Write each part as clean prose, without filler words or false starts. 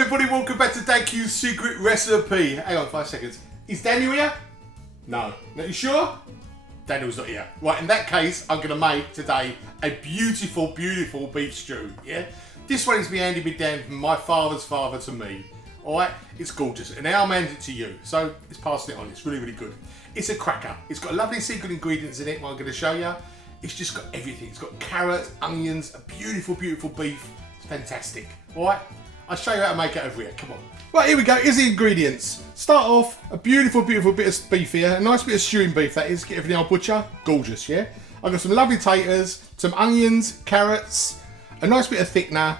everybody, welcome back to Dad3's secret recipe. Hang on 5 seconds. Is Daniel here? No. Are you sure? Daniel's not here. Right, in that case, I'm going to make today a beautiful, beautiful beef stew, yeah? This one is being handed me down from my father's father to me. Alright, it's gorgeous. And now I'm handing it to you. So, it's passing it on. It's really, really good. It's a cracker. It's got lovely secret ingredients in it, what I'm going to show you. It's just got everything. It's got carrots, onions, a beautiful, beautiful beef. It's fantastic. Alright? I'll show you how to make it over here. Come on. Right, here we go. Here's the ingredients. Start off, a beautiful, beautiful bit of beef here. A nice bit of stewing beef, that is. Get everything out of butcher. Gorgeous, yeah? I've got some lovely taters, some onions, carrots, a nice bit of thickener,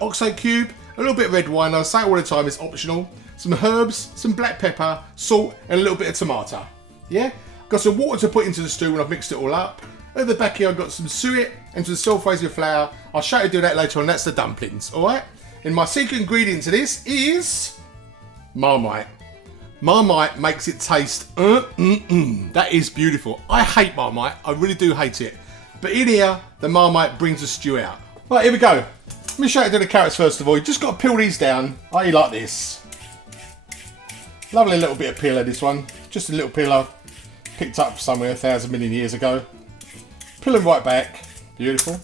oxo cube, a little bit of red wine. I say it all the time, it's optional. Some herbs, some black pepper, salt, and a little bit of tomato. Yeah? Got some water to put into the stew when I've mixed it all up. At the back here, I've got some suet and some sulphate of flour. I'll show you how to do that later on. That's the dumplings, alright? And my secret ingredient to this is Marmite. Marmite makes it taste That is beautiful. I hate Marmite. I really do hate it. But in here, the Marmite brings the stew out. Right, here we go. Let me show you how to do the carrots first of all. You just got to peel these down. I like this. Lovely little bit of peeler, this one. Just a little peeler. Picked up somewhere 1,000 million years ago. Peel them right back. Beautiful.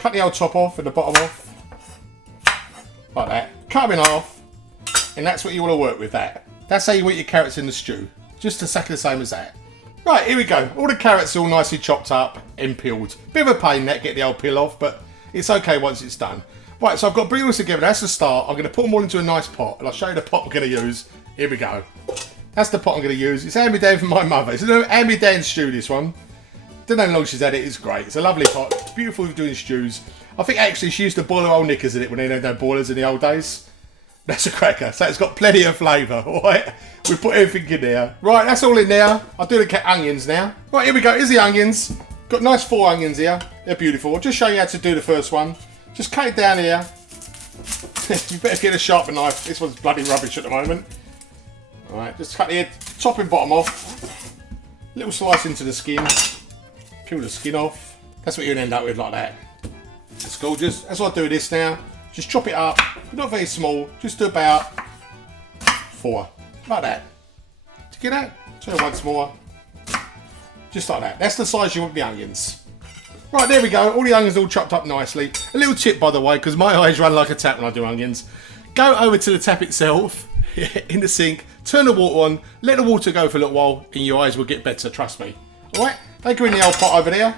Cut the old top off and the bottom off. Like that. Cut them in half. And that's what you want to work with, that. That's how you want your carrots in the stew. Just exactly the same as that. Right, here we go. All the carrots are all nicely chopped up and peeled. Bit of a pain that, get the old peel off, but it's okay once it's done. Right, so I've got to bring all this together. That's the start. I'm going to put them all into a nice pot. And I'll show you the pot I'm going to use. Here we go. That's the pot I'm going to use. It's hand-me-down from my mother. It's a hand-me-down stew, this one. Don't know how long she's had it. It's great. It's a lovely pot. It's beautiful for doing stews. I think actually she used to boil her old knickers in it when they had no boilers in the old days. That's a cracker. So it's got plenty of flavour, alright? We put everything in there. Right, that's all in there. I'll do the onions now. Right, here we go. Here's the onions. Got nice 4 onions here. They're beautiful. I'll just show you how to do the first one. Just cut it down here. You better get a sharper knife. This one's bloody rubbish at the moment. Alright, just cut the top and bottom off. Little slice into the skin. Peel the skin off. That's what you're going to end up with, like that. It's gorgeous. That's what I do with this now. Just chop it up. Not very small. Just do about 4. Like that. Did you get that? Try it once more. Just like that. That's the size you want the onions. Right, there we go. All the onions all chopped up nicely. A little tip, by the way, because my eyes run like a tap when I do onions. Go over to the tap itself, in the sink, turn the water on, let the water go for a little while, and your eyes will get better, trust me. Alright, they go in the old pot over there.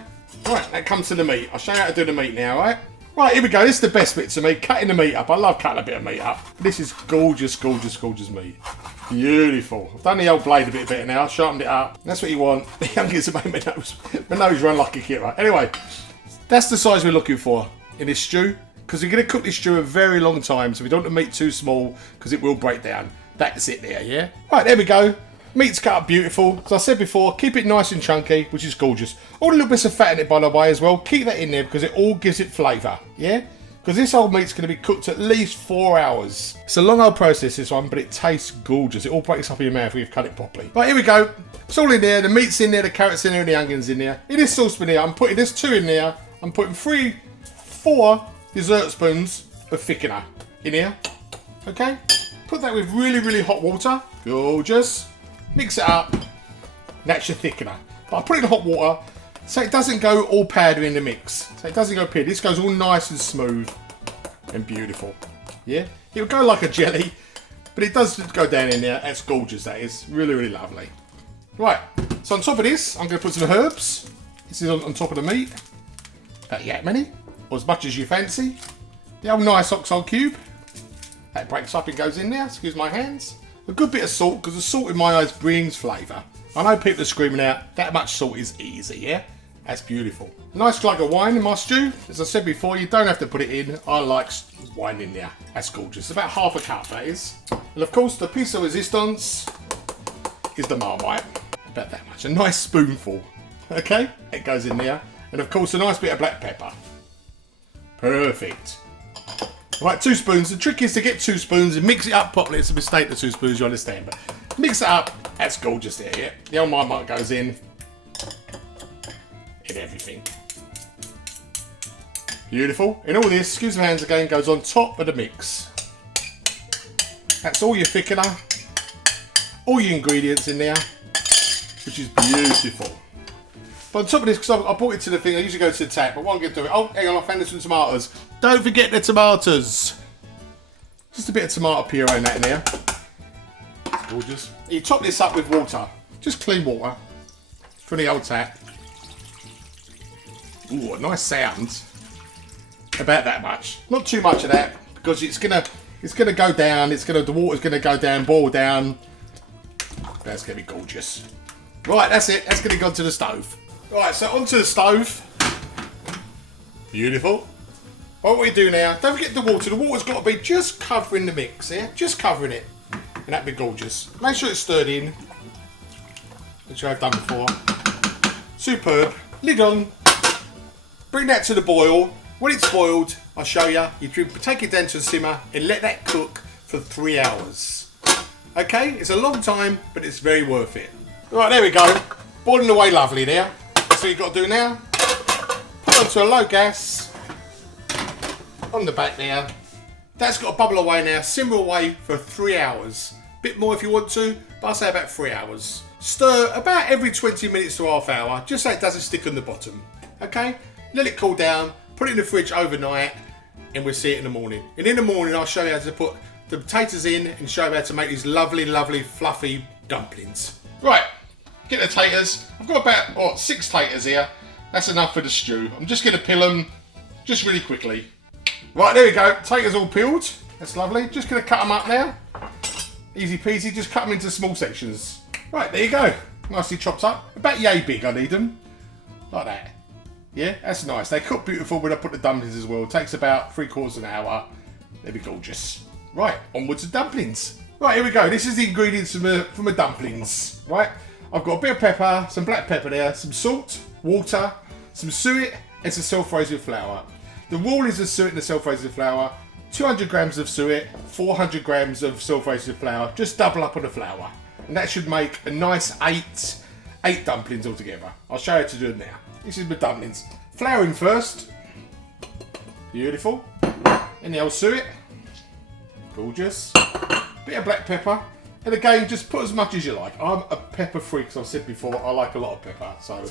Right, that comes to the meat. I'll show you how to do the meat now, alright? Right, here we go. This is the best bit to me. Cutting the meat up. I love cutting a bit of meat up. This is gorgeous, gorgeous, gorgeous meat. Beautiful. I've done the old blade a bit better now. Sharpened it up. That's what you want. The onions have made my nose run like a kid, right? Anyway, that's the size we're looking for in this stew. Because we're going to cook this stew a very long time. So we don't want the meat too small because it will break down. That's it there, yeah? Right, there we go. Meat's cut up beautiful. As I said before, keep it nice and chunky, which is gorgeous. All the little bits of fat in it, by the way, as well. Keep that in there because it all gives it flavour, yeah? Because this old meat's going to be cooked at least 4 hours. It's a long old process, this one, but it tastes gorgeous. It all breaks up in your mouth when you've cut it properly. Right, here we go. It's all in there. The meat's in there, the carrots in there, and the onions in there. In this saucepan here, there's 2 in there. I'm putting 4 dessert spoons of thickener in here. Okay? Put that with really, really hot water. Gorgeous. Mix it up, that's your thickener. But I put it in hot water so it doesn't go all powdery in the mix. So it doesn't go powdery. This goes all nice and smooth and beautiful. Yeah? It'll go like a jelly, but it does go down in there. That's gorgeous, that is. Really, really lovely. Right, so on top of this, I'm going to put some herbs. This is on top of the meat. About that many, or as much as you fancy. The old nice oxo cube. That breaks up and goes in there. Excuse my hands. A good bit of salt, because the salt in my eyes brings flavour. I know people are screaming out, that much salt is easy, yeah? That's beautiful. A nice glug of wine in my stew. As I said before, you don't have to put it in. I like wine in there. That's gorgeous. About half a cup, that is. And of course, the piece de resistance is the Marmite. About that much. A nice spoonful. Okay? It goes in there. And of course, a nice bit of black pepper. Perfect. Right, 2 spoons. The trick is to get 2 spoons and mix it up properly. It's a mistake, the 2 spoons, you understand. But mix it up. That's gorgeous there, yeah? The old Marmite goes in. And everything. Beautiful. And all this, excuse my hands again, goes on top of the mix. That's all your thickener, all your ingredients in there, which is beautiful. But on top of this, because I brought it to the thing, I usually go to the tap, but what I'm going to do, oh, hang on, I found some tomatoes. Don't forget the tomatoes. Just a bit of tomato puree in that in there. Gorgeous. You top this up with water, just clean water from the old tap. Ooh, a nice sound. About that much, not too much of that, because it's gonna go down. The water's gonna go down, boil down. That's gonna be gorgeous. Right, that's it. That's gonna go to the stove. Right, so onto the stove. Beautiful. What we do now, don't forget the water. The water's got to be just covering the mix, yeah? Just covering it. And that'd be gorgeous. Make sure it's stirred in, which I've done before. Superb. Lid on. Bring that to the boil. When it's boiled, I'll show you. You take it down to the simmer and let that cook for 3 hours. Okay? It's a long time, but it's very worth it. Right, there we go. Boiling away lovely there. That's what you've got to do now. Put it onto a low gas. On the back there. That's got to bubble away now. Simmer away for 3 hours. Bit more if you want to, but I'll say about 3 hours. Stir about every 20 minutes to half hour, just so it doesn't stick on the bottom. Okay? Let it cool down. Put it in the fridge overnight, and we'll see it in the morning. And in the morning, I'll show you how to put the potatoes in and show you how to make these lovely, lovely, fluffy dumplings. Right. Get the taters. I've got about 6 taters here. That's enough for the stew. I'm just going to peel them just really quickly. Right, there we go. Taters all peeled. That's lovely. Just going to cut them up now. Easy peasy. Just cut them into small sections. Right, there you go. Nicely chopped up. About yay big I need them. Like that. Yeah, that's nice. They cook beautiful when I put the dumplings as well. It takes about 3/4 of an hour. They'll be gorgeous. Right, onwards to dumplings. Right, here we go. This is the ingredients for my dumplings. Right. I've got a bit of pepper, some black pepper there, some salt, water, some suet, and some self-raising flour. The rule is the suet and the self-raising flour. 200 grams of suet, 400 grams of self-raising flour. Just double up on the flour. And that should make a nice eight dumplings altogether. I'll show you how to do it now. This is my dumplings. Flouring first. Beautiful. And the old suet. Gorgeous. Bit of black pepper. And again, just put as much as you like. I'm a pepper freak, as I've said before. I like a lot of pepper, so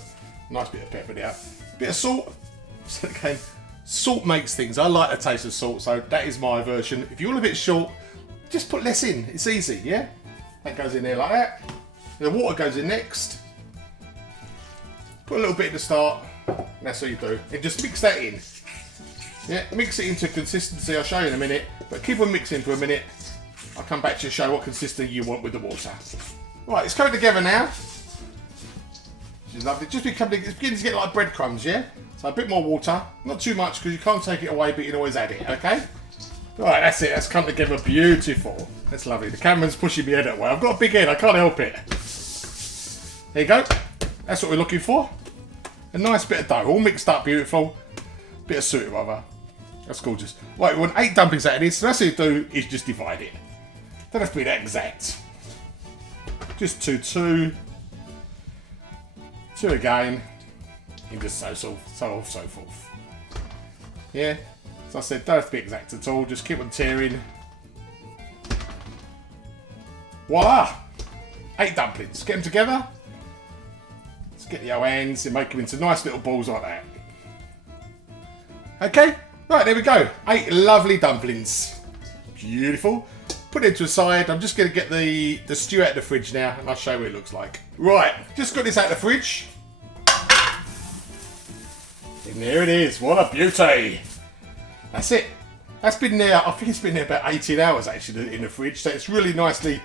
nice bit of pepper there. Bit of salt. So again, salt makes things. I like the taste of salt, so that is my version. If you want a bit short, just put less in. It's easy, yeah? That goes in there like that. The water goes in next. Put a little bit at the start. And that's all you do. And just mix that in. Yeah, mix it into consistency. I'll show you in a minute. But keep on mixing for a minute. I'll come back to show what consistency you want with the water. Right, it's coming together now. Which is lovely. It's beginning to get like breadcrumbs, yeah? So a bit more water. Not too much because you can't take it away, but you can always add it, okay? Right, that's it. That's come together beautiful. That's lovely. The camera's pushing me head that way. I've got a big head. I can't help it. There you go. That's what we're looking for. A nice bit of dough. All mixed up beautiful. Bit of suet rather. That's gorgeous. Right, we want 8 dumplings out of this. So that's what you do is just divide it. Don't have to be that exact. Just 2, 2. 2 again. And just so forth. Yeah. As I said, don't have to be exact at all. Just keep on tearing. Voila! 8 dumplings. Get them together. Let's get the old hands and make them into nice little balls like that. Okay. Right, there we go. 8 lovely dumplings. Beautiful. Put it to the side. I'm just going to get the stew out of the fridge now, and I'll show you what it looks like. Right, just got this out of the fridge. And there it is. What a beauty. That's it. That's been there, I think it's been there about 18 hours actually in the fridge, so it's really nicely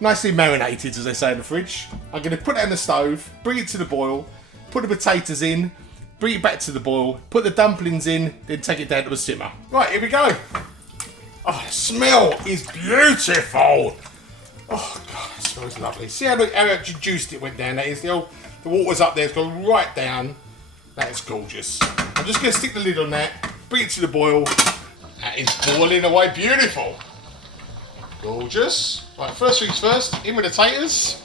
marinated, as they say in the fridge. I'm going to put it on the stove, bring it to the boil, put the potatoes in, bring it back to the boil, put the dumplings in, then take it down to a simmer. Right, here we go. Oh, the smell is beautiful. Oh, God, it smells lovely. See how juiced it went down? That is, the water's up there, it's gone right down. That is gorgeous. I'm just going to stick the lid on that, bring it to the boil. That is boiling away beautiful. Gorgeous. Right, first things first, in with the taters.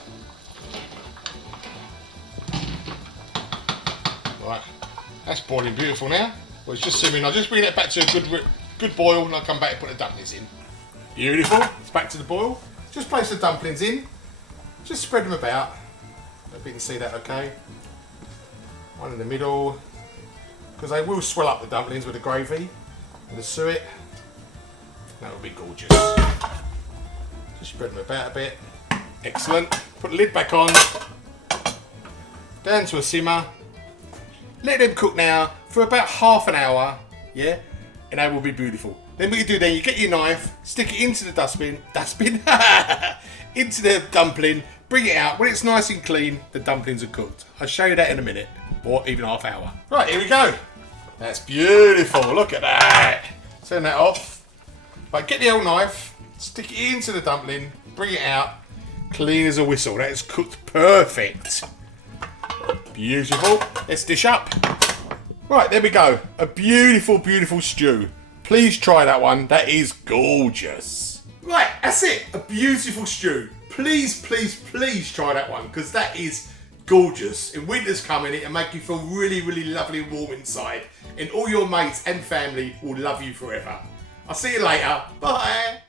Right, that's boiling beautiful now. Well, it's just simmering. I'll just bring that back to a good boil and I'll come back and put the dumplings in. Beautiful. It's back to the boil. Just place the dumplings in. Just spread them about. Hope you can see that okay. One in the middle. Because they will swell up the dumplings with the gravy and the suet. That will be gorgeous. Just spread them about a bit. Excellent. Put the lid back on. Down to a simmer. Let them cook now for about half an hour. Yeah? And they will be beautiful. Then what you do then, you get your knife, stick it into the dustbin, into the dumpling, bring it out. When it's nice and clean, the dumplings are cooked. I'll show you that in a minute, or even half hour. Right, here we go. That's beautiful, look at that. Turn that off. Right, get the old knife, stick it into the dumpling, bring it out, clean as a whistle. That is cooked perfect. Beautiful. Let's dish up. Right, there we go. A beautiful, beautiful stew. Please try that one. That is gorgeous. Right, that's it. A beautiful stew. Please, please, please try that one because that is gorgeous. And winter's coming, it'll make you feel really, really lovely and warm inside. And all your mates and family will love you forever. I'll see you later. Bye.